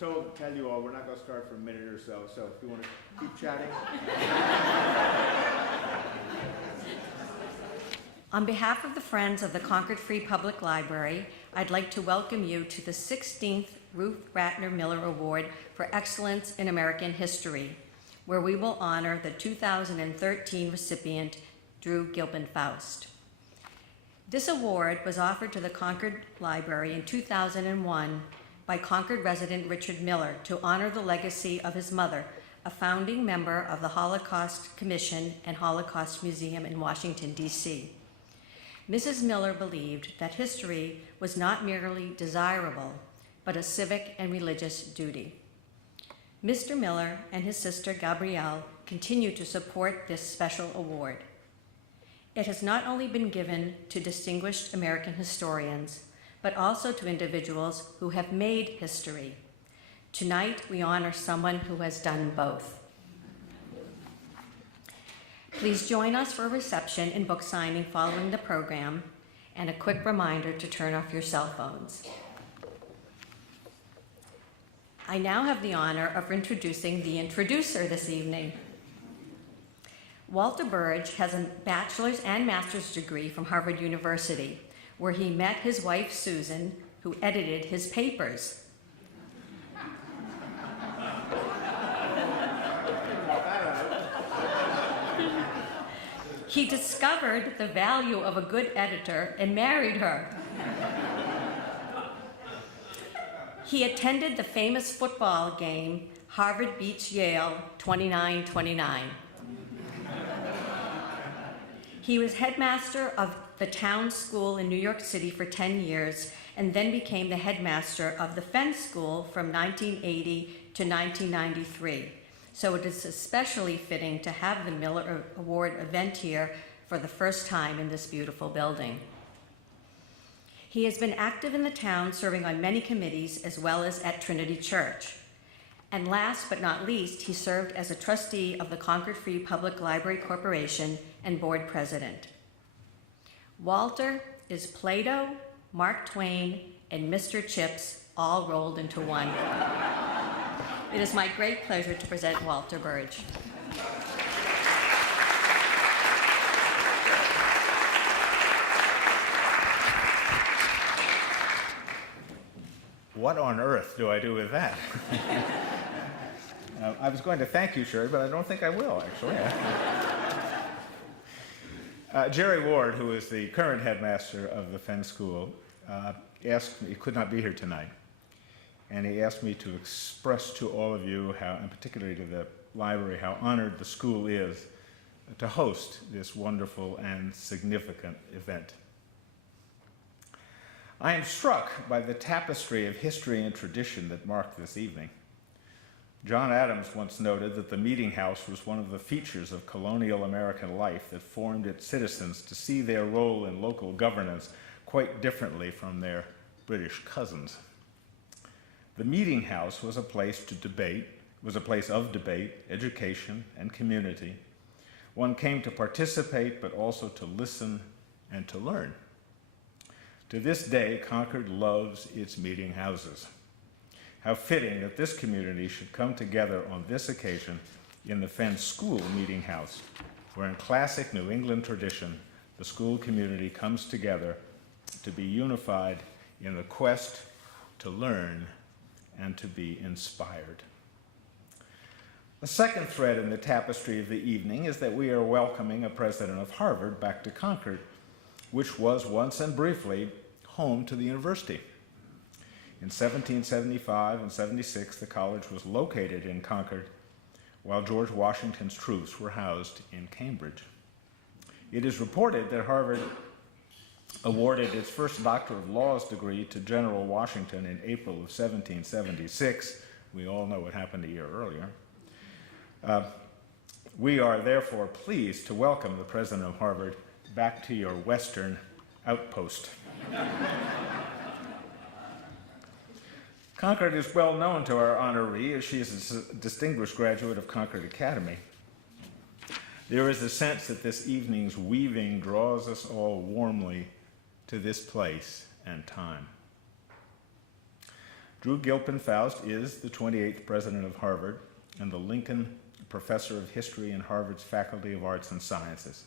tell you all we're not going to start for a minute or so, so if you want to keep chatting. On behalf of the Friends of the Concord Free Public Library, I'd like to welcome you to the 16th Ruth Ratner Miller Award for Excellence in American History, where we will honor the 2013 recipient, Drew Gilpin Faust. This award was offered to the Concord Library in 2001 by Concord resident Richard Miller to honor the legacy of his mother, a founding member of the Holocaust Commission and Holocaust Museum in Washington, D.C. Mrs. Miller believed that history was not merely desirable, but a civic and religious duty. Mr. Miller and his sister Gabrielle continue to support this special award. It has not only been given to distinguished American historians, but also to individuals who have made history. Tonight, we honor someone who has done both. Please join us for a reception and book signing following the program, and a quick reminder to turn off your cell phones. I now have the honor of introducing the introducer this evening. Walter Burge has a bachelor's and master's degree from Harvard University, where he met his wife, Susan, who edited his papers. He discovered the value of a good editor and married her. He attended the famous football game, Harvard beats Yale 29-29. He was headmaster of the town school in New York City for 10 years and then became the headmaster of the Fenn School from 1980 to 1993. So it is especially fitting to have the Miller Award event here for the first time in this beautiful building. He has been active in the town, serving on many committees as well as at Trinity Church. And last but not least, he served as a trustee of the Concord Free Public Library Corporation and board president. Walter is Plato, Mark Twain, and Mr. Chips all rolled into one. It is my great pleasure to present Walter Burge. What on earth do I do with that? I was going to thank you, Sherry, but I don't think I will, actually. Jerry Ward, who is the current headmaster of the Fenn School, asked me, he could not be here tonight, and he asked me to express to all of you, how, and particularly to the library, how honored the school is to host this wonderful and significant event. I am struck by the tapestry of history and tradition that mark this evening. John Adams once noted that the meeting house was one of the features of colonial American life that formed its citizens to see their role in local governance quite differently from their British cousins. The meeting house was a place to debate, was a place of debate, education, and community. One came to participate, but also to listen and to learn. To this day, Concord loves its meeting houses. How fitting that this community should come together on this occasion in the Fenn School meeting house, where in classic New England tradition, the school community comes together to be unified in the quest to learn and to be inspired. The second thread in the tapestry of the evening is that we are welcoming a president of Harvard back to Concord, which was once and briefly home to the university. In 1775 and 76, the college was located in Concord, while George Washington's troops were housed in Cambridge. It is reported that Harvard awarded its first Doctor of Laws degree to General Washington in April of 1776. We all know what happened a year earlier. We are therefore pleased to welcome the president of Harvard back to your western outpost. Concord is well known to our honoree, as she is a distinguished graduate of Concord Academy. There is a sense that this evening's weaving draws us all warmly to this place and time. Drew Gilpin Faust is the 28th president of Harvard and the Lincoln Professor of History in Harvard's Faculty of Arts and Sciences.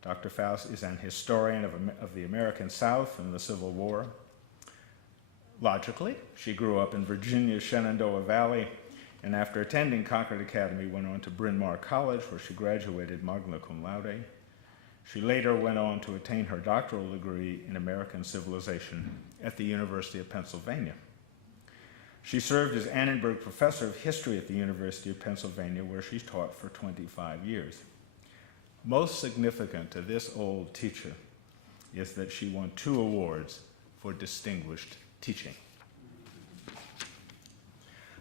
Dr. Faust is an historian of the American South and the Civil War. Logically, she grew up in Virginia's Shenandoah Valley, and after attending Concord Academy, went on to Bryn Mawr College, where she graduated magna cum laude. She later went on to attain her doctoral degree in American civilization at the University of Pennsylvania. She served as Annenberg Professor of History at the University of Pennsylvania, where she taught for 25 years. Most significant to this old teacher is that she won 2 awards for distinguished teaching.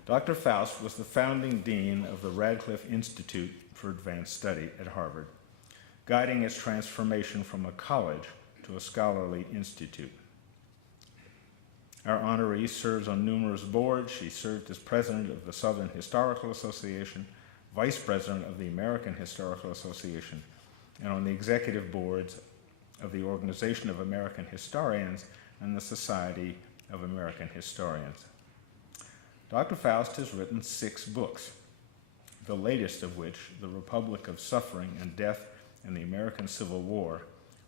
Dr. Faust was the founding dean of the Radcliffe Institute for Advanced Study at Harvard, guiding its transformation from a college to a scholarly institute. Our honoree serves on numerous boards. She served as president of the Southern Historical Association, vice president of the American Historical Association, and on the executive boards of the Organization of American Historians and the Society of American Historians. Dr. Faust has written 6 books, the latest of which, The Republic of Suffering and Death in the American Civil War,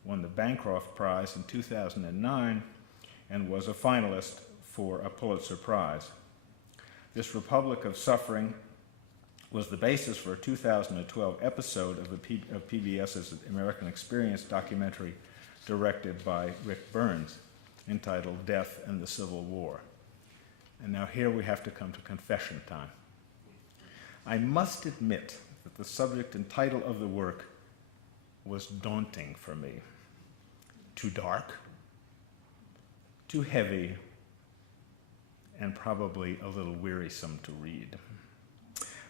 won the Bancroft Prize in 2009 and was a finalist for a Pulitzer Prize. This Republic of Suffering was the basis for a 2012 episode of PBS's American Experience documentary directed by Rick Burns, entitled Death and the Civil War. And now here we have to come to confession time. I must admit that the subject and title of the work was daunting for me. Too dark, too heavy, and probably a little wearisome to read.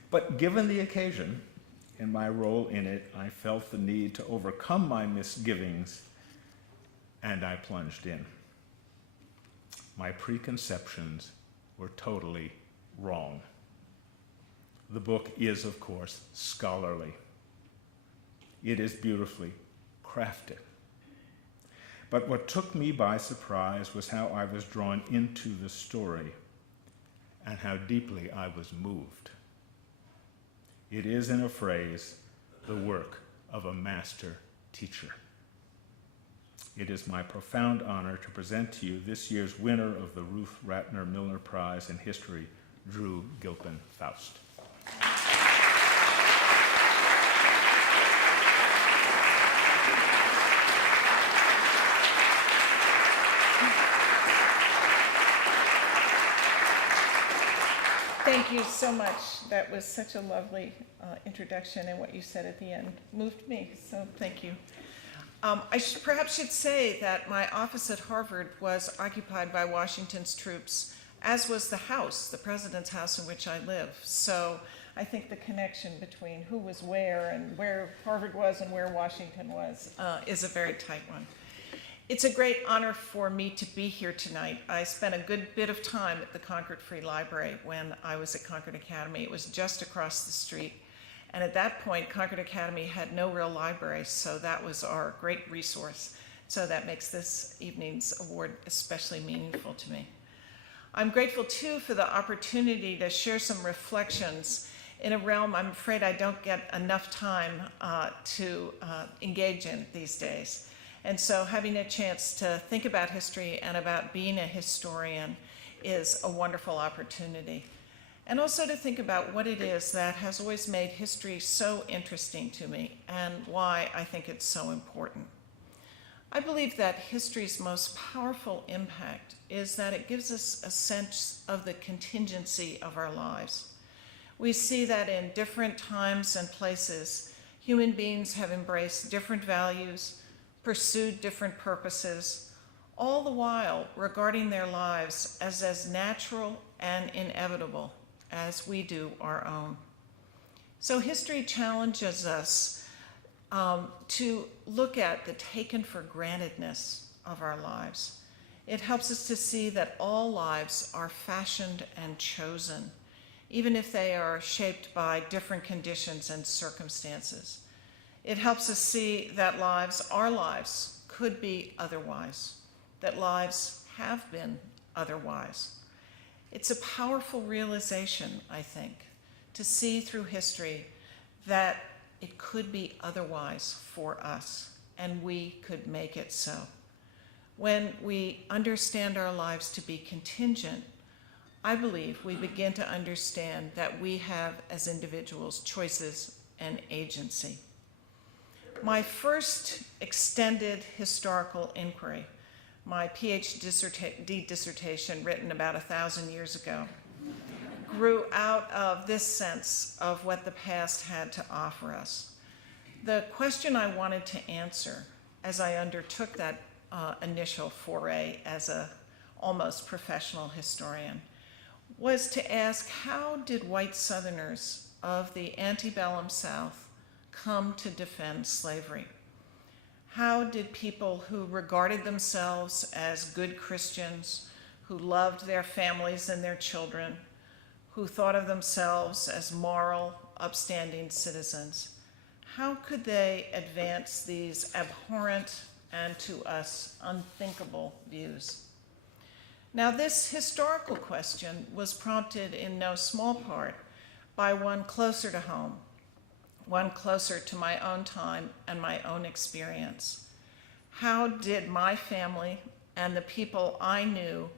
But given the occasion and my role in it, I felt the need to overcome my misgivings, and I plunged in. My preconceptions were totally wrong. The book is, of course, scholarly. It is beautifully crafted. But what took me by surprise was how I was drawn into the story and how deeply I was moved. It is, in a phrase, the work of a master teacher. It is my profound honor to present to you this year's winner of the Ruth Ratner Milner Prize in History, Drew Gilpin Faust. Thank you so much. That was such a lovely introduction, and what you said at the end moved me, so thank you. I perhaps should say that my office at Harvard was occupied by Washington's troops, as was the house, the president's house in which I live. So I think the connection between who was where and where Harvard was and where Washington was is a very tight one. It's a great honor for me to be here tonight. I spent a good bit of time at the Concord Free Library when I was at Concord Academy. It was just across the street. And at that point, Concord Academy had no real library, so that was our great resource. So that makes this evening's award especially meaningful to me. I'm grateful, too, for the opportunity to share some reflections in a realm I'm afraid I don't get enough time to engage in these days. And so having a chance to think about history and about being a historian is a wonderful opportunity. And also to think about what it is that has always made history so interesting to me and why I think it's so important. I believe that history's most powerful impact is that it gives us a sense of the contingency of our lives. We see that in different times and places, human beings have embraced different values, pursued different purposes, all the while regarding their lives as natural and inevitable as we do our own. So history challenges us to look at the taken for grantedness of our lives. It helps us to see that all lives are fashioned and chosen, even if they are shaped by different conditions and circumstances. It helps us see that our lives, could be otherwise, that lives have been otherwise. It's a powerful realization, I think, to see through history that it could be otherwise for us, and we could make it so. When we understand our lives to be contingent, I believe we begin to understand that we have, as individuals, choices and agency. My first extended historical inquiry, my PhD dissertation written about 1,000 years ago, grew out of this sense of what the past had to offer us. The question I wanted to answer as I undertook that initial foray as a almost professional historian was to ask, how did white Southerners of the antebellum South come to defend slavery? How did people who regarded themselves as good Christians, who loved their families and their children, who thought of themselves as moral, upstanding citizens, how could they advance these abhorrent and to us unthinkable views? Now, this historical question was prompted in no small part by one closer to home, one closer to my own time and my own experience. How did my family and the people I knew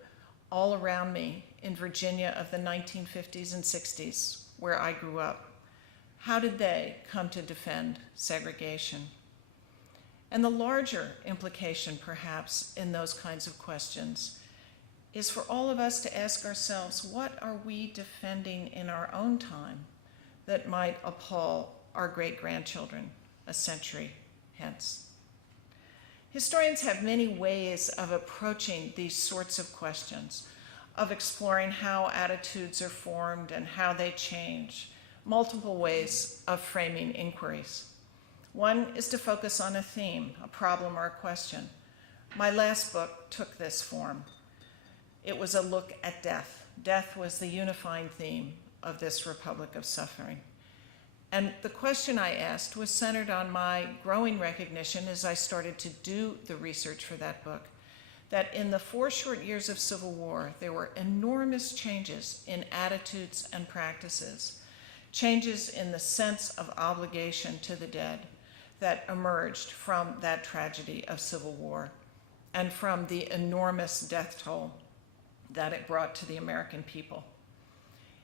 all around me in Virginia of the 1950s and 60s, where I grew up, how did they come to defend segregation? And the larger implication, perhaps, in those kinds of questions is for all of us to ask ourselves, what are we defending in our own time that might appall our great-grandchildren a century hence? Historians have many ways of approaching these sorts of questions, of exploring how attitudes are formed and how they change, multiple ways of framing inquiries. One is to focus on a theme, a problem or a question. My last book took this form. It was a look at death. Death was the unifying theme of this Republic of Suffering. And the question I asked was centered on my growing recognition as I started to do the research for that book, that in the 4 short years of Civil War, there were enormous changes in attitudes and practices, changes in the sense of obligation to the dead that emerged from that tragedy of Civil War and from the enormous death toll that it brought to the American people.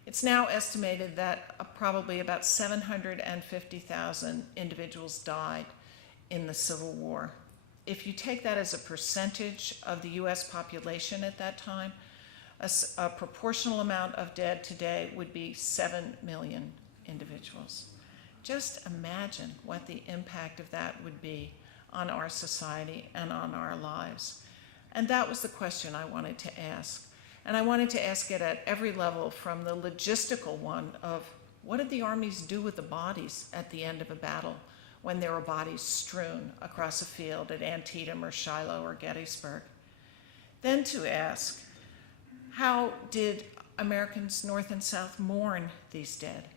It's now estimated that probably about 750,000 individuals died in the Civil War. If you take that as a percentage of the US population at that time, a proportional amount of dead today would be 7 million individuals. Just imagine what the impact of that would be on our society and on our lives. And that was the question I wanted to ask. And I wanted to ask it at every level, from the logistical one of what did the armies do with the bodies at the end of a battle when there were bodies strewn across a field at Antietam or Shiloh or Gettysburg? Then to ask, how did Americans North and South mourn these dead?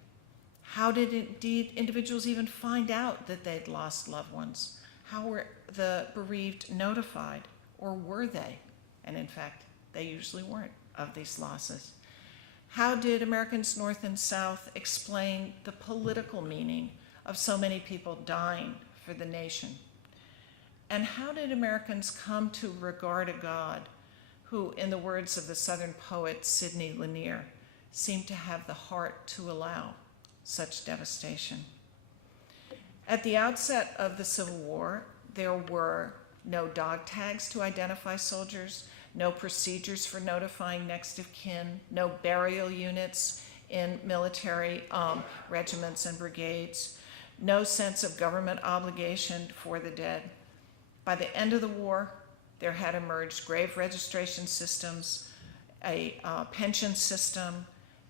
How did indeed individuals even find out that they'd lost loved ones? How were the bereaved notified, or were they? And in fact, they usually weren't, of these losses. How did Americans North and South explain the political meaning of so many people dying for the nation? And how did Americans come to regard a God who, in the words of the Southern poet Sidney Lanier, seemed to have the heart to allow such devastation? At the outset of the Civil War, there were no dog tags to identify soldiers, no procedures for notifying next of kin, no burial units in military regiments and brigades, no sense of government obligation for the dead. By the end of the war, there had emerged grave registration systems, a pension system,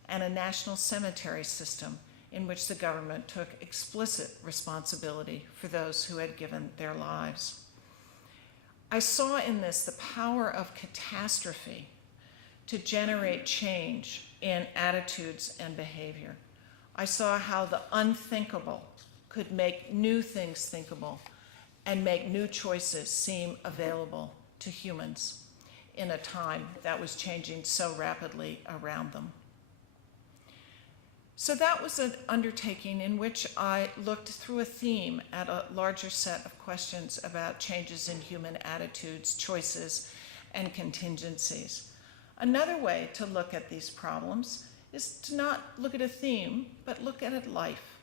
and a national cemetery system in which the government took explicit responsibility for those who had given their lives. I saw in this the power of catastrophe to generate change in attitudes and behavior. I saw how the unthinkable could make new things thinkable and make new choices seem available to humans. in a time that was changing so rapidly around them. So that was an undertaking in which I looked through a theme at a larger set of questions about changes in human attitudes, choices, and contingencies. Another way to look at these problems is to not look at a theme, but look at it life.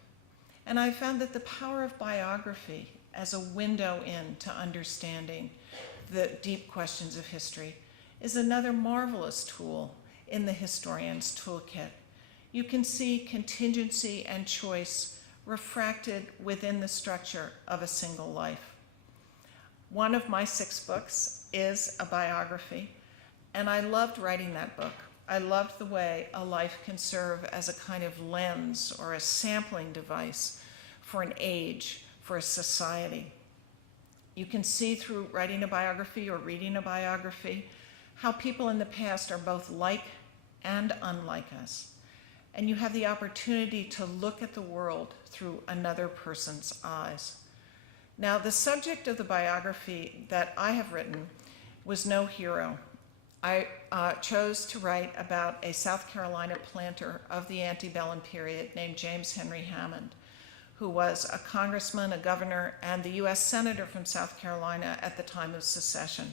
And I found that the power of biography as a window into understanding the deep questions of history is another marvelous tool in the historian's toolkit. You can see contingency and choice refracted within the structure of a single life. One of my 6 books is a biography, and I loved writing that book. I loved the way a life can serve as a kind of lens or a sampling device for an age, for a society. You can see through writing a biography or reading a biography how people in the past are both like and unlike us. And you have the opportunity to look at the world through another person's eyes. Now, the subject of the biography that I have written was no hero. I chose to write about a South Carolina planter of the antebellum period named James Henry Hammond, who was a congressman, a governor, and the US Senator from South Carolina at the time of secession.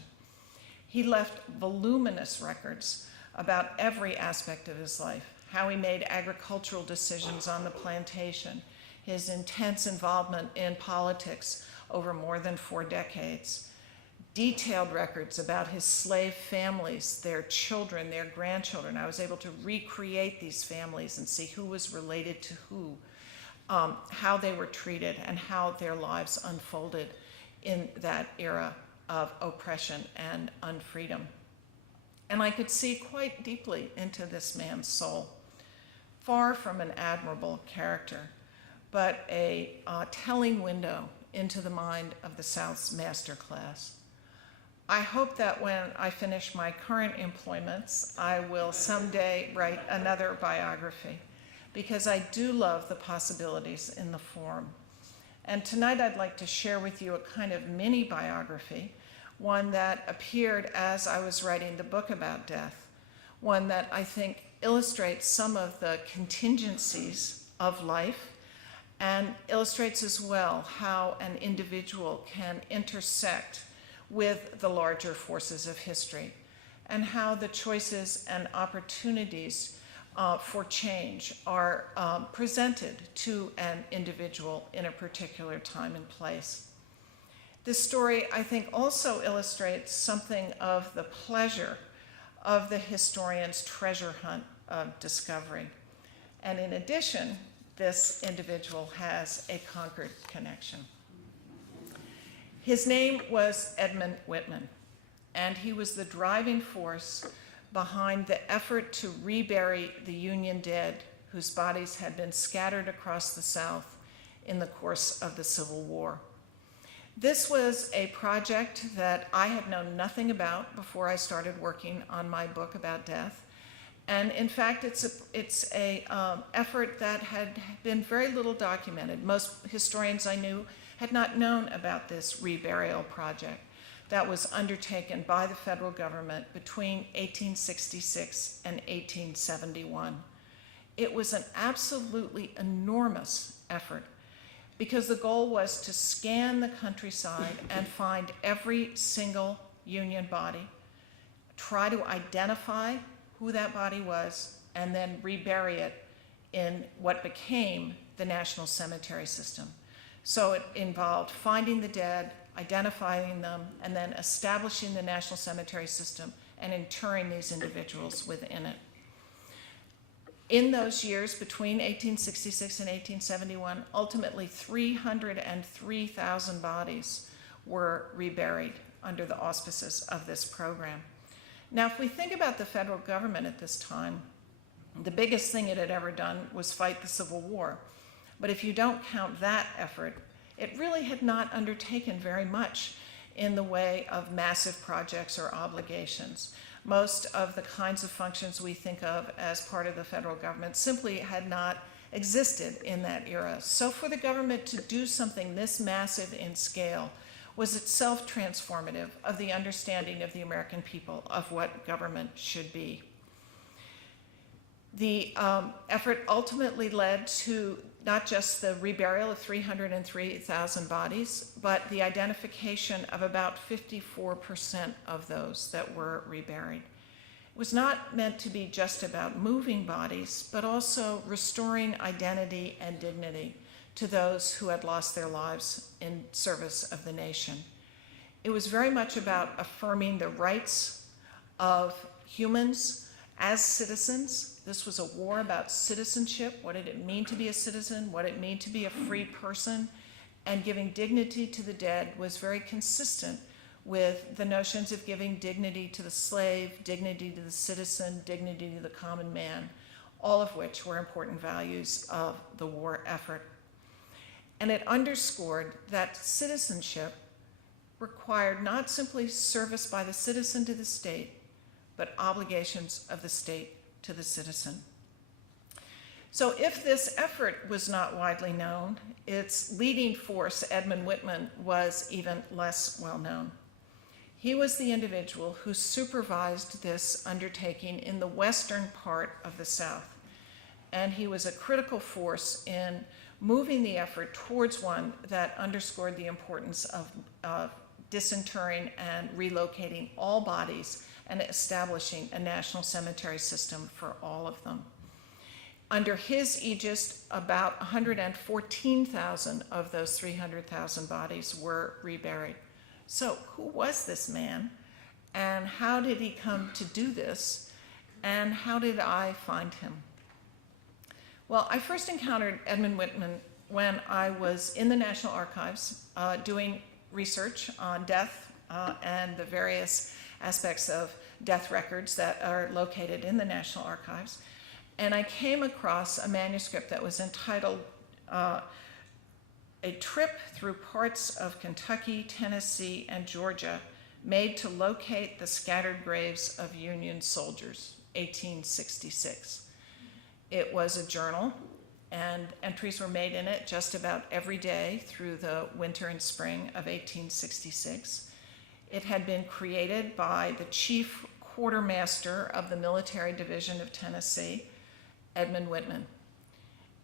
He left voluminous records about every aspect of his life: how he made agricultural decisions on the plantation, his intense involvement in politics over more than 4 decades, detailed records about his slave families, their children, their grandchildren. I was able to recreate these families and see who was related to who, how they were treated, and how their lives unfolded in that era of oppression and unfreedom. And I could see quite deeply into this man's soul. Far from an admirable character, but a telling window into the mind of the South's master class. I hope that when I finish my current employments, I will someday write another biography, because I do love the possibilities in the form. And tonight I'd like to share with you a kind of mini biography, one that appeared as I was writing the book about death, one that I think illustrates some of the contingencies of life and illustrates as well how an individual can intersect with the larger forces of history, and how the choices and opportunities for change are presented to an individual in a particular time and place. This story, I think, also illustrates something of the pleasure of the historian's treasure hunt of discovery. And in addition, this individual has a Concord connection. His name was Edmund Whitman, and he was the driving force behind the effort to rebury the Union dead whose bodies had been scattered across the South in the course of the Civil War. This was a project that I had known nothing about before I started working on my book about death. And in fact, it's a effort that had been very little documented. Most historians I knew had not known about this reburial project that was undertaken by the federal government between 1866 and 1871. It was an absolutely enormous effort, because the goal was to scan the countryside and find every single Union body, try to identify who that body was, and then rebury it in what became the National Cemetery System. So it involved finding the dead, identifying them, and then establishing the National Cemetery System and interring these individuals within it. In those years, between 1866 and 1871, ultimately 303,000 bodies were reburied under the auspices of this program. Now, if we think about the federal government at this time, the biggest thing it had ever done was fight the Civil War. But if you don't count that effort, it really had not undertaken very much in the way of massive projects or obligations. Most of the kinds of functions we think of as part of the federal government simply had not existed in that era. So for the government to do something this massive in scale was itself transformative of the understanding of the American people of what government should be. The effort ultimately led to not just the reburial of 303,000 bodies, but the identification of about 54% of those that were reburied. It was not meant to be just about moving bodies, but also restoring identity and dignity to those who had lost their lives in service of the nation. It was very much about affirming the rights of humans as citizens. This was a war about citizenship. What did it mean to be a citizen? What did it mean to be a free person? And giving dignity to the dead was very consistent with the notions of giving dignity to the slave, dignity to the citizen, dignity to the common man, all of which were important values of the war effort. And it underscored that citizenship required not simply service by the citizen to the state, but obligations of the state to the citizen. So if this effort was not widely known, its leading force, Edmund Whitman, was even less well known. He was the individual who supervised this undertaking in the western part of the South. And he was a critical force in moving the effort towards one that underscored the importance of disinterring and relocating all bodies and establishing a national cemetery system for all of them. Under his aegis, about 114,000 of those 300,000 bodies were reburied. So who was this man, and how did he come to do this, and how did I find him? Well, I first encountered Edmund Whitman when I was in the National Archives doing research on death and the various aspects of death records that are located in the National Archives. And I came across a manuscript that was entitled A Trip Through Parts of Kentucky, Tennessee, and Georgia, made to locate the scattered graves of Union soldiers, 1866. It was a journal, and entries were made in it just about every day through the winter and spring of 1866. It had been created by the chief quartermaster of the Military Division of Tennessee, Edmund Whitman.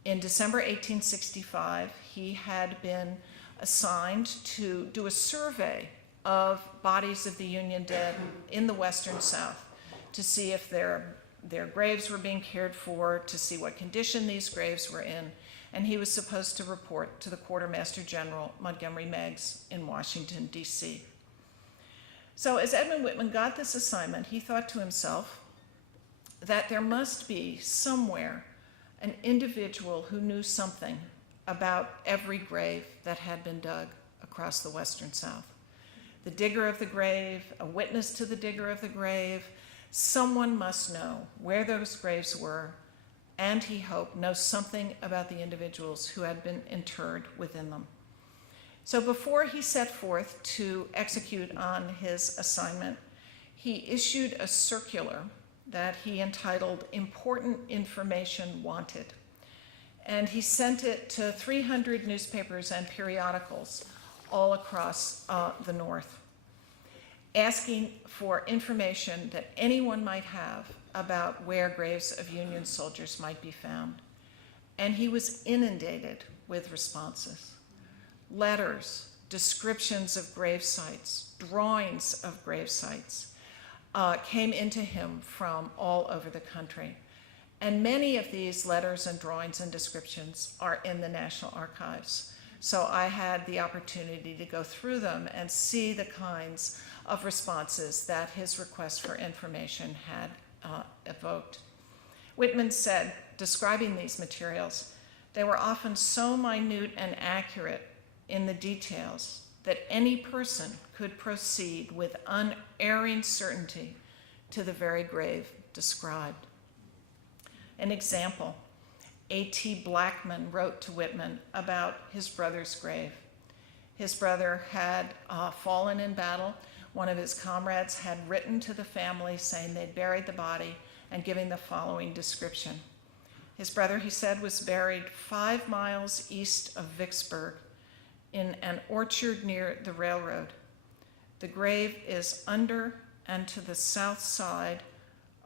In December 1865, he had been assigned to do a survey of bodies of the Union dead in the Western South to see if their graves were being cared for, to see what condition these graves were in, and he was supposed to report to the Quartermaster General, Montgomery Meigs, in Washington, D.C. So as Edmund Whitman got this assignment, he thought to himself that there must be somewhere an individual who knew something about every grave that had been dug across the Western South. The digger of the grave, a witness to the digger of the grave, someone must know where those graves were, and he hoped know something about the individuals who had been interred within them. So before he set forth to execute on his assignment, he issued a circular that he entitled Important Information Wanted. And he sent it to 300 newspapers and periodicals all across the North, asking for information that anyone might have about where graves of Union soldiers might be found. And he was inundated with responses. Letters, descriptions of grave sites, drawings of grave sites came into him from all over the country. And many of these letters and drawings and descriptions are in the National Archives. So I had the opportunity to go through them and see the kinds of responses that his request for information had evoked. Whitman said, describing these materials, they were often so minute and accurate in the details that any person could proceed with unerring certainty to the very grave described. An example, A.T. Blackman wrote to Whitman about his brother's grave. His brother had fallen in battle. One of his comrades had written to the family saying they'd buried the body and giving the following description. His brother, he said, was buried 5 miles east of Vicksburg in an orchard near the railroad. The grave is under and to the south side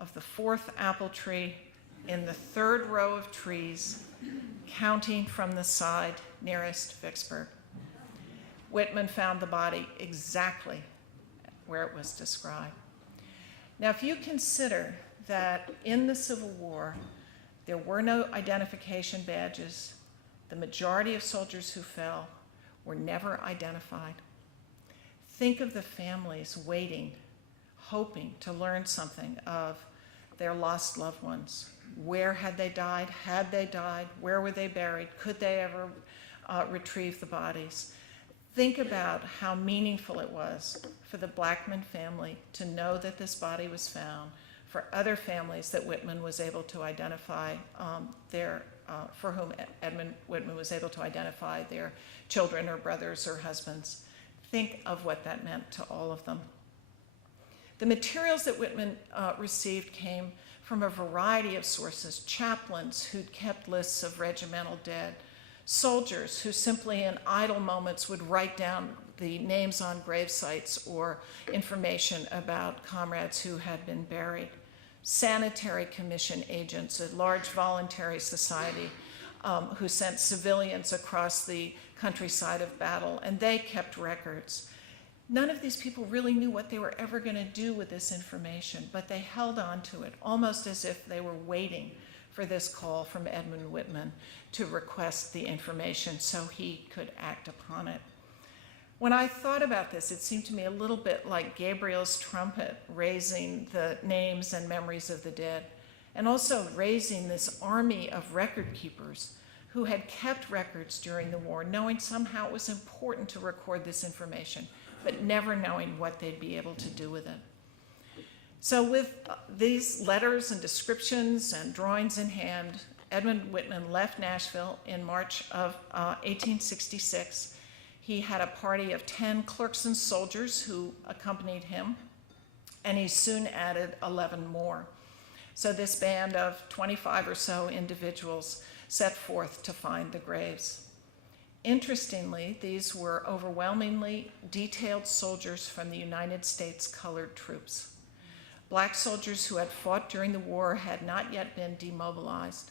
of the 4th apple tree in the 3rd row of trees, counting from the side nearest Vicksburg. Whitman found the body exactly where it was described. Now, if you consider that in the Civil War, there were no identification badges, the majority of soldiers who fell were never identified. Think of the families waiting, hoping to learn something of their lost loved ones. Where had they died? Had they died? Where were they buried? Could they ever retrieve the bodies? Think about how meaningful it was for the Blackman family to know that this body was found, for other families that Whitman was able to identify for whom Edmund Whitman was able to identify their children or brothers or husbands. Think of what that meant to all of them. The materials that Whitman received came from a variety of sources: chaplains who'd kept lists of regimental dead, soldiers who simply in idle moments would write down the names on grave sites or information about comrades who had been buried, sanitary commission agents, a large voluntary society who sent civilians across the countryside of battle, and they kept records. None of these people really knew what they were ever going to do with this information, but they held on to it almost as if they were waiting for this call from Edmund Whitman to request the information so he could act upon it. When I thought about this, it seemed to me a little bit like Gabriel's trumpet raising the names and memories of the dead, and also raising this army of record keepers who had kept records during the war, knowing somehow it was important to record this information, but never knowing what they'd be able to do with it. So with these letters and descriptions and drawings in hand, Edmund Whitman left Nashville in March of 1866. He had a party of 10 clerks and soldiers who accompanied him, and he soon added 11 more. So this band of 25 or so individuals set forth to find the graves. Interestingly, these were overwhelmingly detailed soldiers from the United States colored troops. Black soldiers who had fought during the war had not yet been demobilized.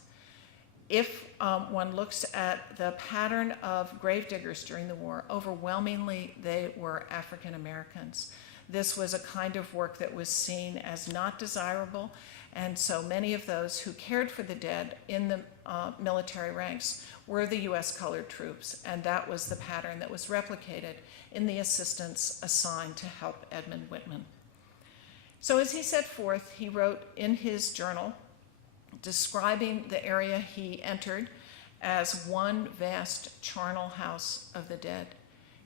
If one looks at the pattern of gravediggers during the war, overwhelmingly they were African Americans. This was a kind of work that was seen as not desirable, and so many of those who cared for the dead in the military ranks were the U.S. colored troops, and that was the pattern that was replicated in the assistants assigned to help Edmund Whitman. So as he set forth, he wrote in his journal, describing the area he entered as one vast charnel house of the dead.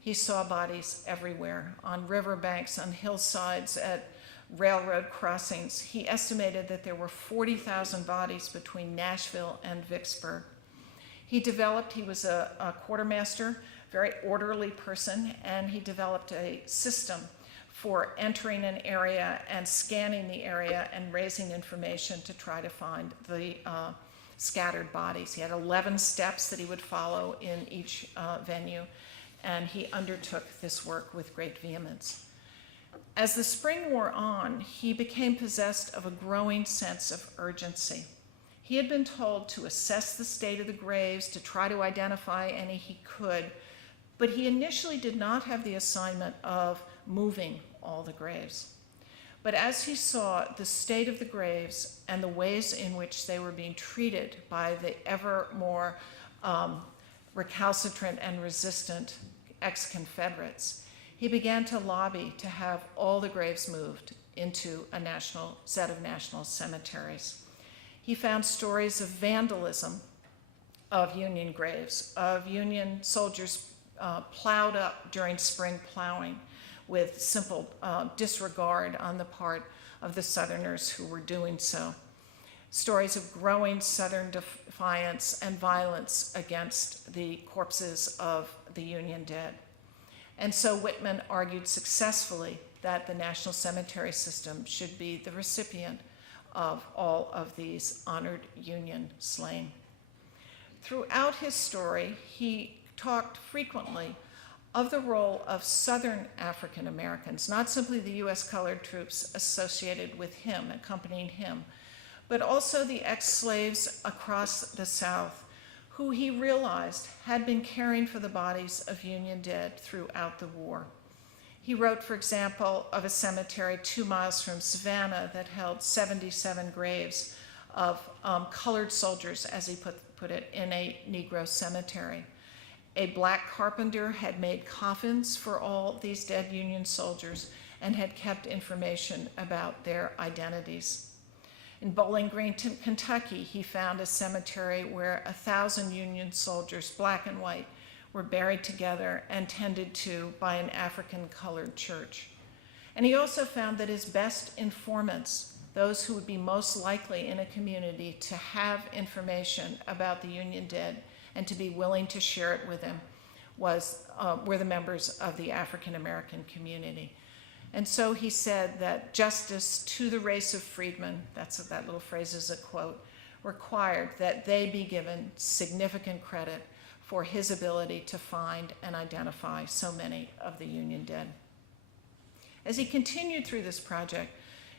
He saw bodies everywhere, on riverbanks, on hillsides, at railroad crossings. He estimated that there were 40,000 bodies between Nashville and Vicksburg. He was a quartermaster, very orderly person, and he developed a system for entering an area and scanning the area and raising information to try to find the scattered bodies. He had 11 steps that he would follow in each venue, and he undertook this work with great vehemence. As the spring wore on, he became possessed of a growing sense of urgency. He had been told to assess the state of the graves, to try to identify any he could, but he initially did not have the assignment of moving all the graves. But as he saw the state of the graves and the ways in which they were being treated by the ever more recalcitrant and resistant ex-Confederates, he began to lobby to have all the graves moved into a national set of national cemeteries. He found stories of vandalism of Union graves, of Union soldiers plowed up during spring plowing with simple disregard on the part of the Southerners who were doing so. Stories of growing Southern defiance and violence against the corpses of the Union dead. And so Whitman argued successfully that the National Cemetery System should be the recipient of all of these honored Union slain. Throughout his story, he talked frequently of the role of Southern African Americans, not simply the U.S. colored troops associated with him, accompanying him, but also the ex-slaves across the South, who he realized had been caring for the bodies of Union dead throughout the war. He wrote, for example, of a cemetery 2 miles from Savannah that held 77 graves of colored soldiers, as he put it, in a Negro cemetery. A black carpenter had made coffins for all these dead Union soldiers and had kept information about their identities. In Bowling Green, Kentucky, he found a cemetery where 1,000 Union soldiers, black and white, were buried together and tended to by an African colored church. And he also found that his best informants, those who would be most likely in a community to have information about the Union dead and to be willing to share it with him, were the members of the African American community. And so he said that justice to the race of freedmen, that little phrase is a quote, required that they be given significant credit for his ability to find and identify so many of the Union dead. As he continued through this project,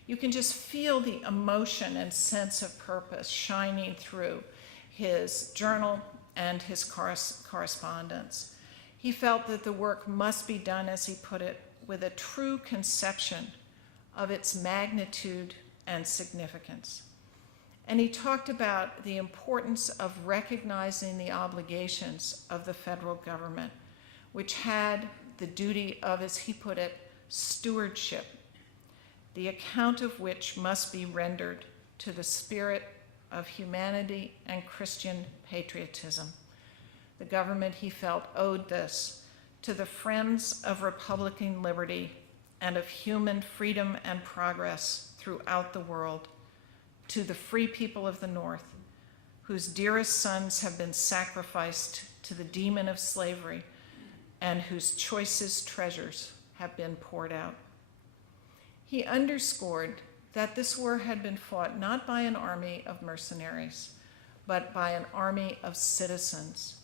you can just feel the emotion and sense of purpose shining through his journal and his correspondence. He felt that the work must be done, as he put it, with a true conception of its magnitude and significance. And he talked about the importance of recognizing the obligations of the federal government, which had the duty of, as he put it, stewardship, the account of which must be rendered to the spirit of humanity and Christian patriotism. The government, he felt, owed this to the friends of Republican liberty and of human freedom and progress throughout the world, to the free people of the North, whose dearest sons have been sacrificed to the demon of slavery and whose choicest treasures have been poured out. He underscored that this war had been fought not by an army of mercenaries, but by an army of citizens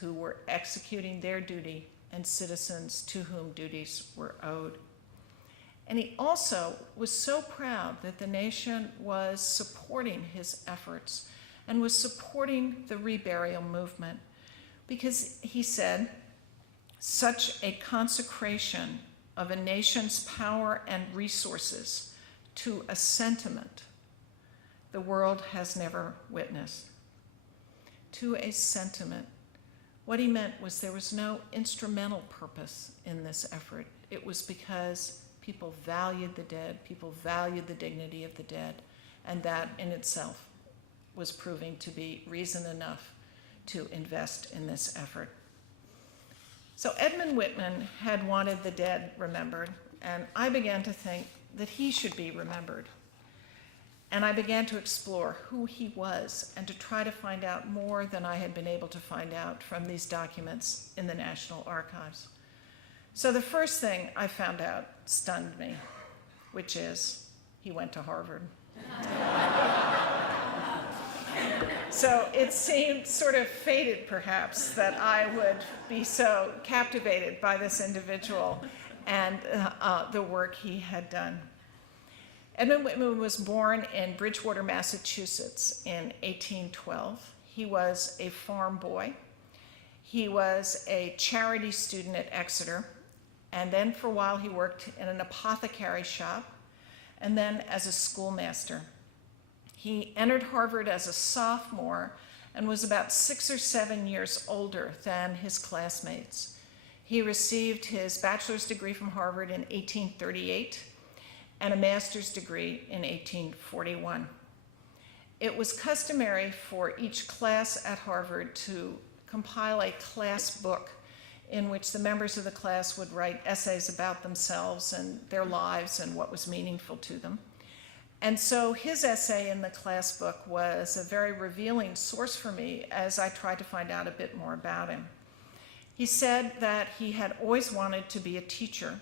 who were executing their duty and citizens to whom duties were owed. And he also was so proud that the nation was supporting his efforts and was supporting the reburial movement, because he said, such a consecration of a nation's power and resources to a sentiment the world has never witnessed. To a sentiment. What he meant was there was no instrumental purpose in this effort. It was because people valued the dead, people valued the dignity of the dead, and that in itself was proving to be reason enough to invest in this effort. So Edmund Whitman had wanted the dead remembered, and I began to think that he should be remembered. And I began to explore who he was and to try to find out more than I had been able to find out from these documents in the National Archives. So the first thing I found out stunned me, which is he went to Harvard. So it seemed sort of fated, perhaps, that I would be so captivated by this individual and the work he had done. Edmund Whitman was born in Bridgewater, Massachusetts in 1812. He was a farm boy. He was a charity student at Exeter, and then for a while he worked in an apothecary shop, and then as a schoolmaster. He entered Harvard as a sophomore and was about 6 or 7 years older than his classmates. He received his bachelor's degree from Harvard in 1838 and a master's degree in 1841. It was customary for each class at Harvard to compile a class book in which the members of the class would write essays about themselves and their lives and what was meaningful to them. And so his essay in the class book was a very revealing source for me as I tried to find out a bit more about him. He said that he had always wanted to be a teacher,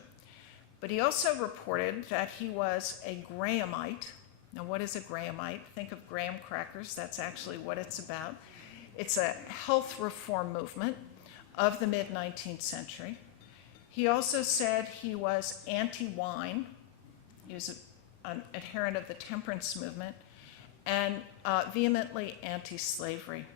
but he also reported that he was a Grahamite. Now, what is a Grahamite? Think of graham crackers. That's actually what it's about. It's a health reform movement of the mid-19th century. He also said he was anti-wine. He was an adherent of the temperance movement and vehemently anti-slavery.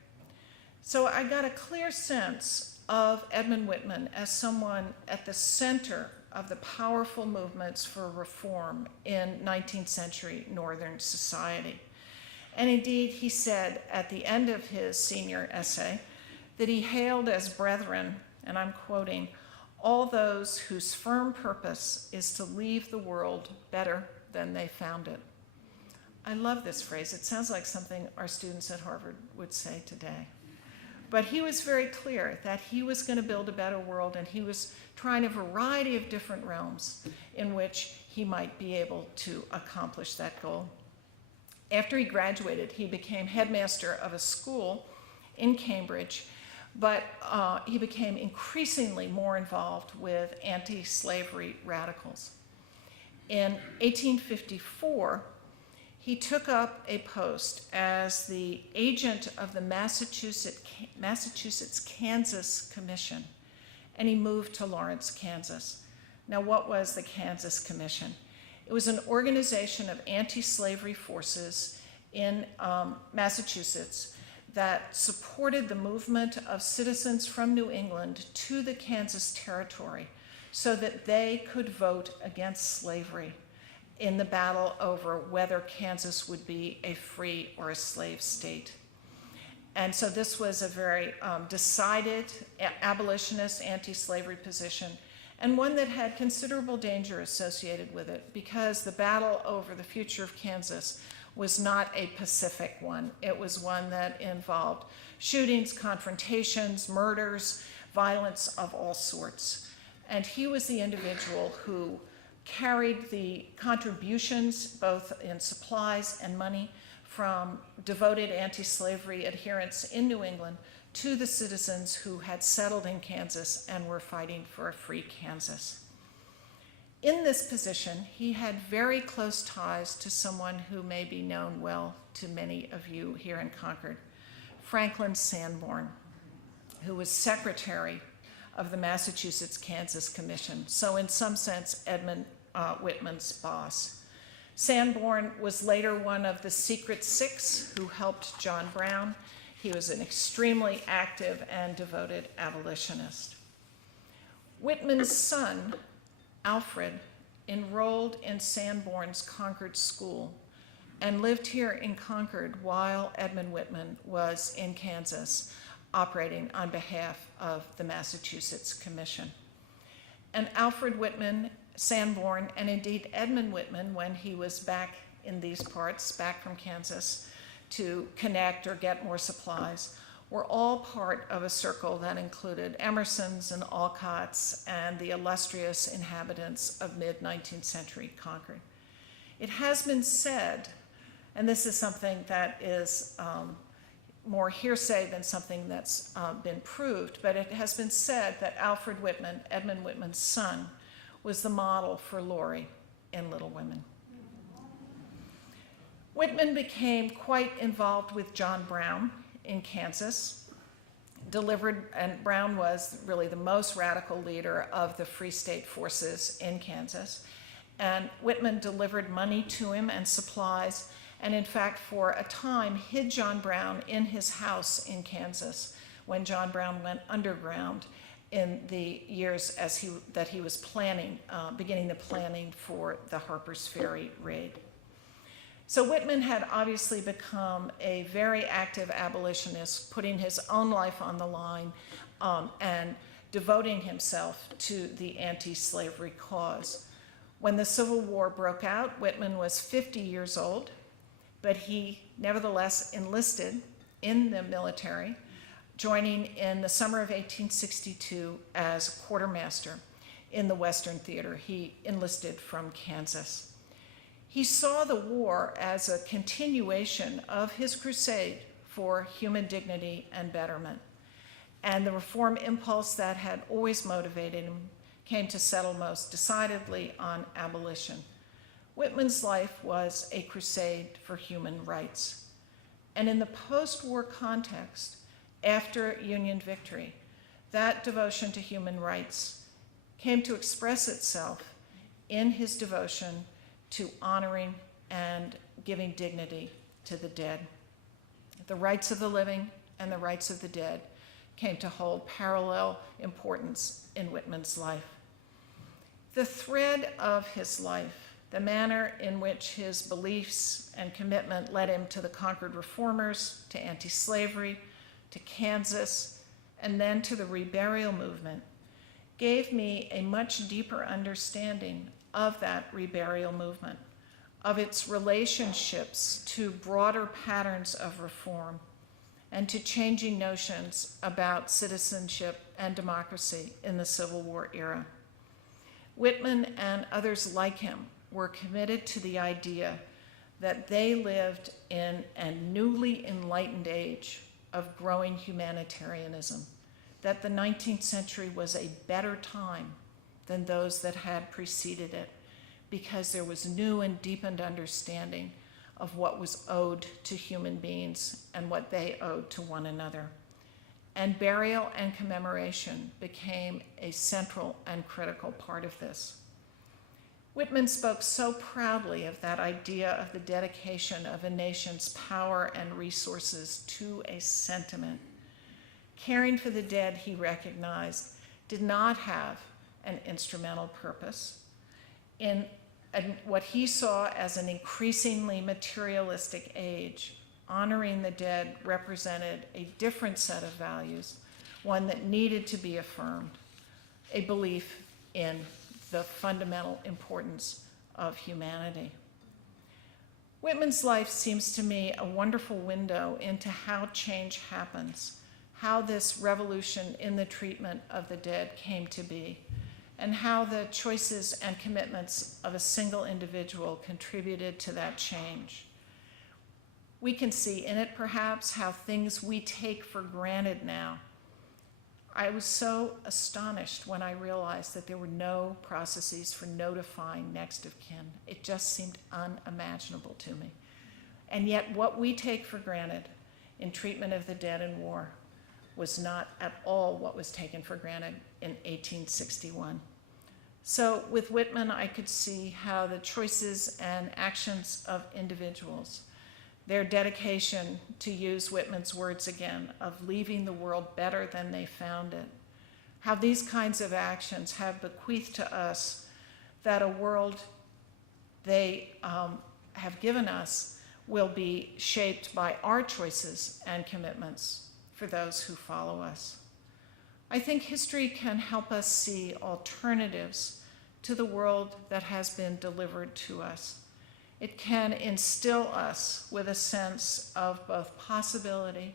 So I got a clear sense of Edmund Whitman as someone at the center of the powerful movements for reform in 19th century Northern society. And indeed, he said at the end of his senior essay that he hailed as brethren, and I'm quoting, all those whose firm purpose is to leave the world better than they found it. I love this phrase. It sounds like something our students at Harvard would say today. But he was very clear that he was going to build a better world, and he was trying a variety of different realms in which he might be able to accomplish that goal. After he graduated, he became headmaster of a school in Cambridge, but he became increasingly more involved with anti-slavery radicals. In 1854, he took up a post as the agent of the Massachusetts-Kansas Commission, and he moved to Lawrence, Kansas. Now, what was the Kansas Commission? It was an organization of anti-slavery forces in Massachusetts that supported the movement of citizens from New England to the Kansas Territory so that they could vote against slavery in the battle over whether Kansas would be a free or a slave state. And so this was a very decided abolitionist anti-slavery position, and one that had considerable danger associated with it, because the battle over the future of Kansas was not a pacific one. It was one that involved shootings, confrontations, murders, violence of all sorts. And he was the individual who carried the contributions, both in supplies and money, from devoted anti-slavery adherents in New England to the citizens who had settled in Kansas and were fighting for a free Kansas. In this position, he had very close ties to someone who may be known well to many of you here in Concord, Franklin Sanborn, who was secretary of the Massachusetts-Kansas Commission, so in some sense, Edmund Whitman's boss. Sanborn was later one of the Secret Six who helped John Brown. He was an extremely active and devoted abolitionist. Whitman's son, Alfred, enrolled in Sanborn's Concord School and lived here in Concord while Edmund Whitman was in Kansas, operating on behalf of the Massachusetts Commission. And Alfred Whitman, Sanborn, and indeed Edmund Whitman, when he was back in these parts, back from Kansas to connect or get more supplies, were all part of a circle that included Emerson's and Alcott's and the illustrious inhabitants of mid-19th century Concord. It has been said, and this is something that is more hearsay than something that's been proved, but it has been said that Alfred Whitman, Edmund Whitman's son, was the model for Laurie in Little Women. Whitman became quite involved with John Brown in Kansas, and Brown was really the most radical leader of the Free State forces in Kansas. And Whitman delivered money to him and supplies, and in fact, for a time, hid John Brown in his house in Kansas when John Brown went underground in the years that he was beginning the planning for the Harper's Ferry raid. So Whitman had obviously become a very active abolitionist, putting his own life on the line and devoting himself to the anti-slavery cause. When the Civil War broke out, Whitman was 50 years old, but he nevertheless enlisted in the military, joining in the summer of 1862 as quartermaster in the Western Theater. He enlisted from Kansas. He saw the war as a continuation of his crusade for human dignity and betterment. And the reform impulse that had always motivated him came to settle most decidedly on abolition. Whitman's life was a crusade for human rights. And in the post-war context, after Union victory, that devotion to human rights came to express itself in his devotion to honoring and giving dignity to the dead. The rights of the living and the rights of the dead came to hold parallel importance in Whitman's life. The thread of his life, the manner in which his beliefs and commitment led him to the Concord Reformers, to anti-slavery, to Kansas, and then to the reburial movement, gave me a much deeper understanding of that reburial movement, of its relationships to broader patterns of reform and to changing notions about citizenship and democracy in the Civil War era. Whitman and others like him were committed to the idea that they lived in a newly enlightened age of growing humanitarianism, that the 19th century was a better time than those that had preceded it, because there was new and deepened understanding of what was owed to human beings and what they owed to one another. And burial and commemoration became a central and critical part of this. Whitman spoke so proudly of that idea of the dedication of a nation's power and resources to a sentiment. Caring for the dead, he recognized, did not have an instrumental purpose. In what he saw as an increasingly materialistic age, honoring the dead represented a different set of values, one that needed to be affirmed, a belief in the fundamental importance of humanity. Whitman's life seems to me a wonderful window into how change happens, how this revolution in the treatment of the dead came to be, and how the choices and commitments of a single individual contributed to that change. We can see in it perhaps how things we take for granted now. I was so astonished when I realized that there were no processes for notifying next of kin. It just seemed unimaginable to me. And yet what we take for granted in treatment of the dead in war was not at all what was taken for granted in 1861. So with Whitman, I could see how the choices and actions of individuals, their dedication, to use Whitman's words again, of leaving the world better than they found it, how these kinds of actions have bequeathed to us that a world they have given us will be shaped by our choices and commitments for those who follow us. I think history can help us see alternatives to the world that has been delivered to us. It can instill us with a sense of both possibility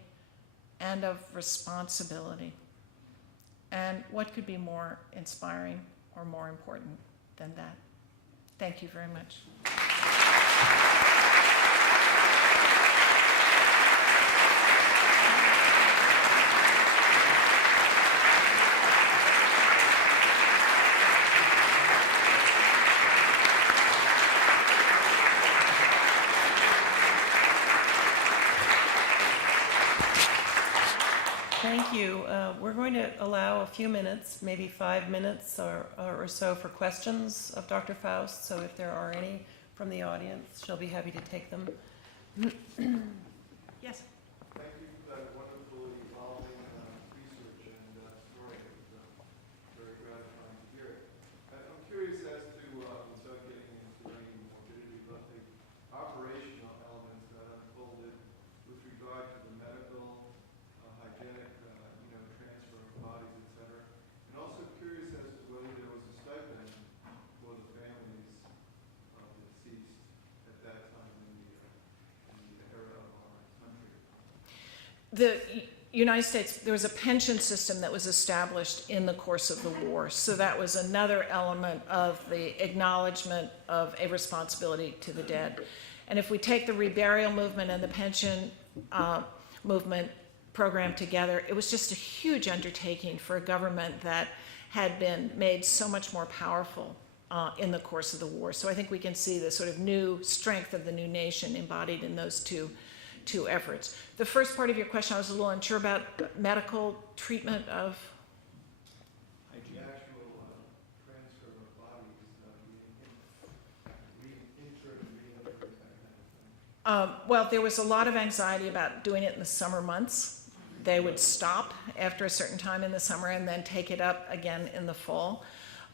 and of responsibility. And what could be more inspiring or more important than that? Thank you very much. Thank you. We're going to allow a few minutes, maybe 5 minutes or so, for questions of Dr. Faust. So if there are any from the audience, she'll be happy to take them. Yes. Thank you for that wonderful evolving research and story. It was very gratifying to hear it. I'm curious as to, without getting into any morbidity, but the operational elements that unfolded with regard to the medical, hygienic, transfer of bodies, etc. And also curious as to whether there was a stipend for the families of the deceased at that time in the era of our country. The United States, there was a pension system that was established in the course of the war. So that was another element of the acknowledgement of a responsibility to the dead. And if we take the reburial movement and the pension movement program together, it was just a huge undertaking for a government that had been made so much more powerful in the course of the war. So I think we can see the sort of new strength of the new nation embodied in those two efforts. The first part of your question, I was a little unsure about medical treatment of... Well, there was a lot of anxiety about doing it in the summer months. They would stop after a certain time in the summer and then take it up again in the fall.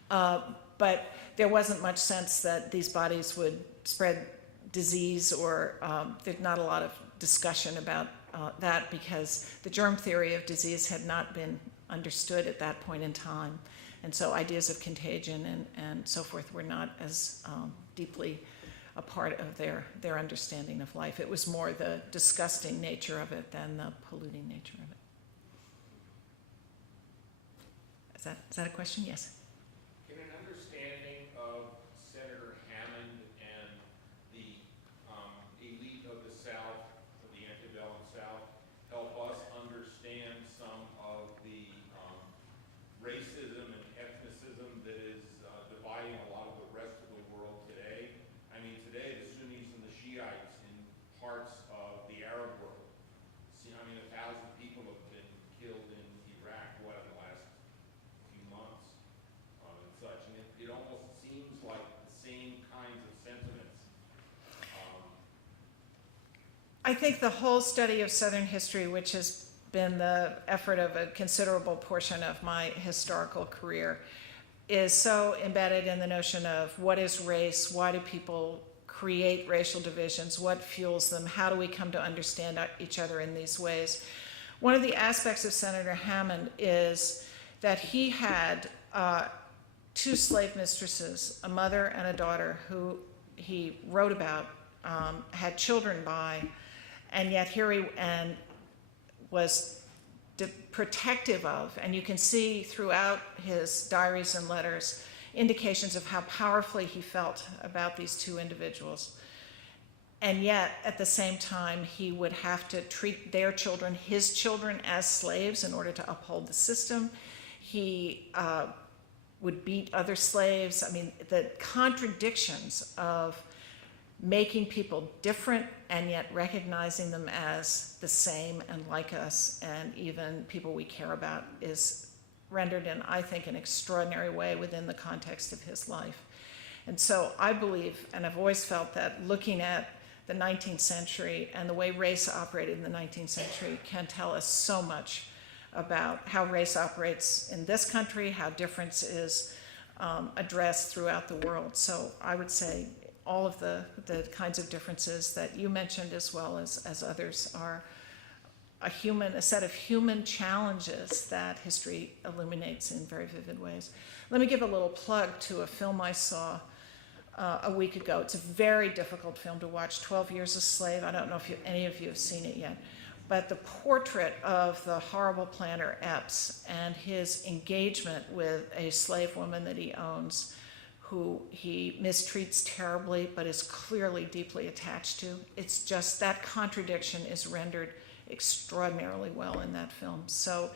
But there wasn't much sense that these bodies would spread disease, or there's not a lot of discussion about that, because the germ theory of disease had not been understood at that point in time. And so ideas of contagion and so forth were not as deeply a part of their understanding of life. It was more the disgusting nature of it than the polluting nature of it. Is that a question? Yes. Can an understanding of Senator Hammond and the elite of the South, of the antebellum South, help us understand some of the racism and ethnicism that is dividing a lot of the rest of the world today? I mean, today the Sunnis and the Shiites in parts of the Arab world. See, I mean, 1,000 people have been killed in Iraq, in the last few months, and such. And it almost seems like the same kinds of sentiments. I think the whole study of Southern history, which has been the effort of a considerable portion of my historical career, is so embedded in the notion of what is race, why do people create racial divisions, what fuels them, how do we come to understand each other in these ways. One of the aspects of Senator Hammond is that he had two slave mistresses, a mother and a daughter, who he wrote about, had children by, and yet here he was protective of, and you can see throughout his diaries and letters indications of how powerfully he felt about these two individuals. And yet, at the same time, he would have to treat their children, his children, as slaves in order to uphold the system. He would beat other slaves. I mean, the contradictions of making people different and yet recognizing them as the same and like us and even people we care about is rendered in, I think, an extraordinary way within the context of his life. And so I believe, and I've always felt, that looking at the 19th century and the way race operated in the 19th century can tell us so much about how race operates in this country, how difference is addressed throughout the world. So I would say all of the kinds of differences that you mentioned, as well as others, are a set of human challenges that history illuminates in very vivid ways. Let me give a little plug to a film I saw a week ago. It's a very difficult film to watch, 12 Years a Slave. I don't know if any of you have seen it yet, but the portrait of the horrible planter Epps and his engagement with a slave woman that he owns, who he mistreats terribly but is clearly deeply attached to. It's just that contradiction is rendered extraordinarily well in that film. So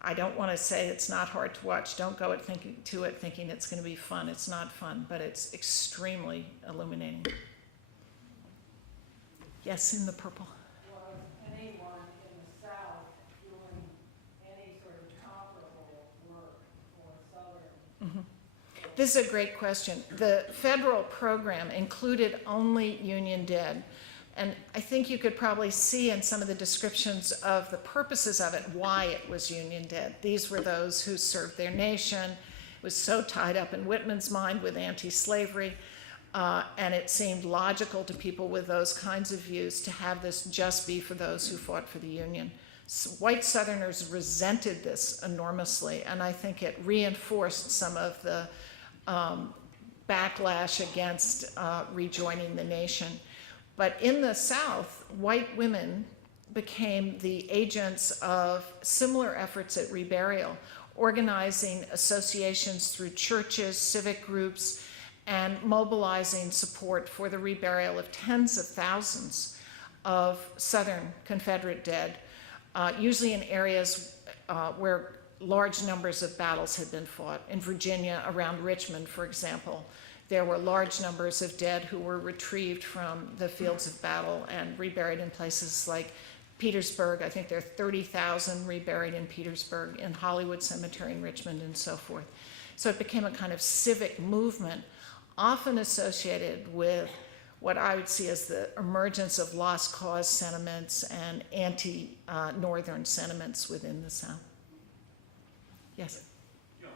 I don't want to say it's not hard to watch. Don't go thinking it's going to be fun. It's not fun, but it's extremely illuminating. Yes, in the purple. Was anyone in the South doing any sort of comparable work for Southern? This is a great question. The federal program included only Union dead. And I think you could probably see in some of the descriptions of the purposes of it why it was Union dead. These were those who served their nation. It was so tied up in Whitman's mind with anti-slavery, and it seemed logical to people with those kinds of views to have this just be for those who fought for the Union. White Southerners resented this enormously, and I think it reinforced some of the backlash against rejoining the nation. But in the South, white women became the agents of similar efforts at reburial, organizing associations through churches, civic groups, and mobilizing support for the reburial of tens of thousands of Southern Confederate dead, usually in areas where large numbers of battles had been fought. In Virginia, around Richmond, for example, there were large numbers of dead who were retrieved from the fields of battle and reburied in places like Petersburg. I think there are 30,000 reburied in Petersburg, in Hollywood Cemetery in Richmond, and so forth. So it became a kind of civic movement, often associated with what I would see as the emergence of lost cause sentiments and anti-Northern sentiments within the South. Yes? Yeah,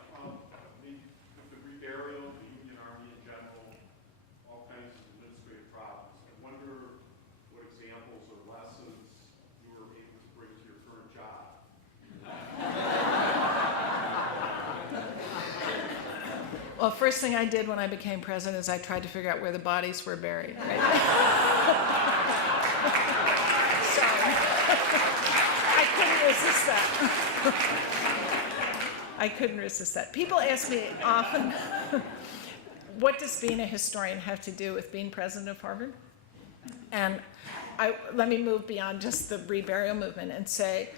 with the reburial, the Union Army in general, all kinds of administrative problems. I wonder what examples or lessons you were able to bring to your current job. Well, first thing I did when I became president is I tried to figure out where the bodies were buried. Right? Sorry. I couldn't resist that. I couldn't resist that. People ask me often, what does being a historian have to do with being president of Harvard? And let me move beyond just the reburial movement and say,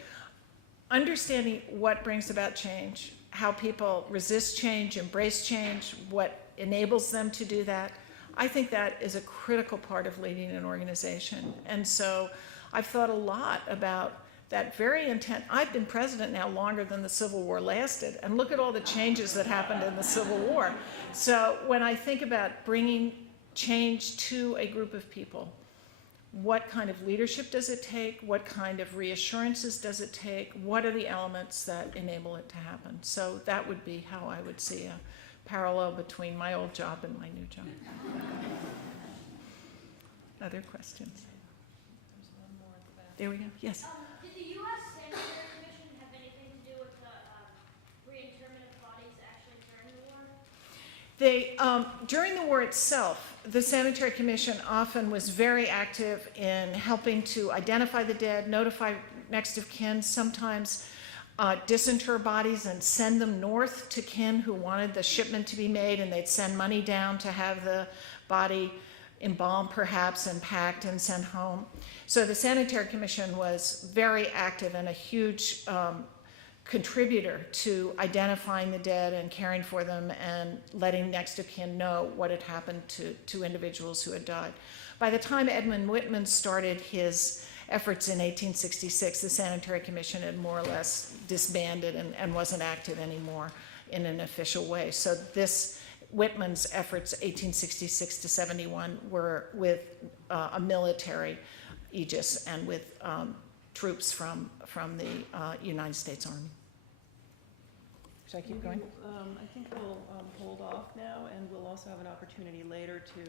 understanding what brings about change, how people resist change, embrace change, what enables them to do that, I think that is a critical part of leading an organization. And so I've thought a lot about that very intent. I've been president now longer than the Civil War lasted, and look at all the changes that happened in the Civil War. So when I think about bringing change to a group of people, what kind of leadership does it take? What kind of reassurances does it take? What are the elements that enable it to happen? So that would be how I would see a parallel between my old job and my new job. Other questions? There we go. Yes. Did the U.S. Sanitary Commission have anything to do with the reinterment of bodies actually during the war? During the war itself, the Sanitary Commission often was very active in helping to identify the dead, notify next of kin, sometimes disinter bodies and send them north to kin who wanted the shipment to be made, and they'd send money down to have the body embalmed perhaps and packed and sent home. So the Sanitary Commission was very active and a huge contributor to identifying the dead and caring for them and letting next of kin know what had happened to individuals who had died. By the time Edmund Whitman started his efforts in 1866, the Sanitary Commission had more or less disbanded and wasn't active anymore in an official way. So Whitman's efforts, 1866 to 71, were with a military aegis and with troops from the United States Army. Should I keep going? I think we'll hold off now, and we'll also have an opportunity later to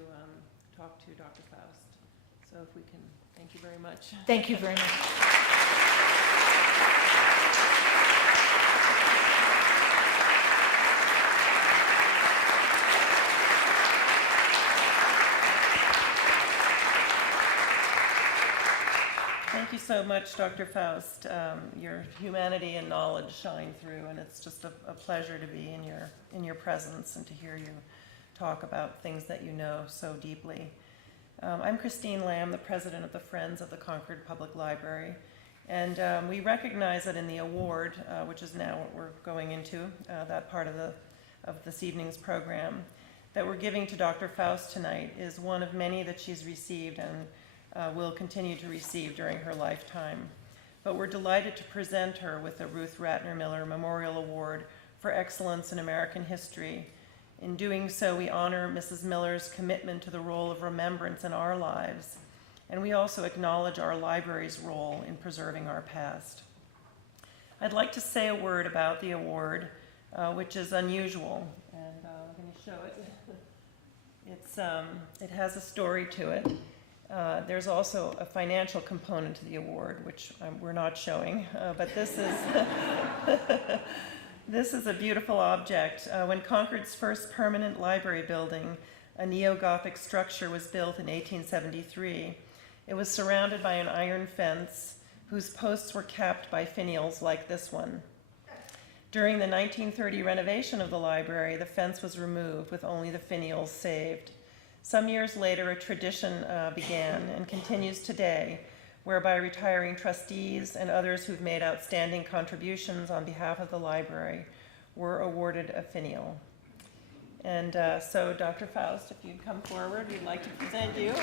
talk to Dr. Faust. So if we can, thank you very much. Thank you very much. Thank you so much, Dr. Faust. Your humanity and knowledge shine through, and it's just a pleasure to be in your presence and to hear you talk about things that you know so deeply. I'm Christine Lamb, the president of the Friends of the Concord Public Library, and we recognize that in the award, which is now what we're going into, that part of this evening's program, that we're giving to Dr. Faust tonight is one of many that she's received and will continue to receive during her lifetime. But we're delighted to present her with the Ruth Ratner Miller Memorial Award for Excellence in American History. In doing so, we honor Mrs. Miller's commitment to the role of remembrance in our lives, and we also acknowledge our library's role in preserving our past. I'd like to say a word about the award, which is unusual, and I'm going to show it. It has a story to it. There's also a financial component to the award, which we're not showing, but this is this is a beautiful object. When Concord's first permanent library building, a neo-Gothic structure, was built in 1873, it was surrounded by an iron fence whose posts were capped by finials like this one. During the 1930 renovation of the library, the fence was removed with only the finials saved. Some years later, a tradition began and continues today, whereby retiring trustees and others who've made outstanding contributions on behalf of the library were awarded a finial. And so, Dr. Faust, if you'd come forward, we'd like to present you.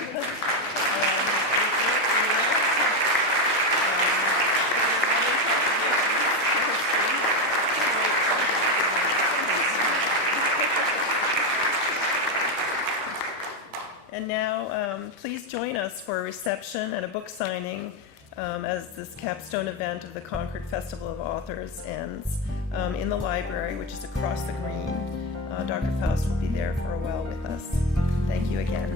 And And now, please join us for a reception and a book signing as this capstone event of the Concord Festival of Authors ends in the library, which is across the green. Dr. Faust will be there for a while with us. Thank you again.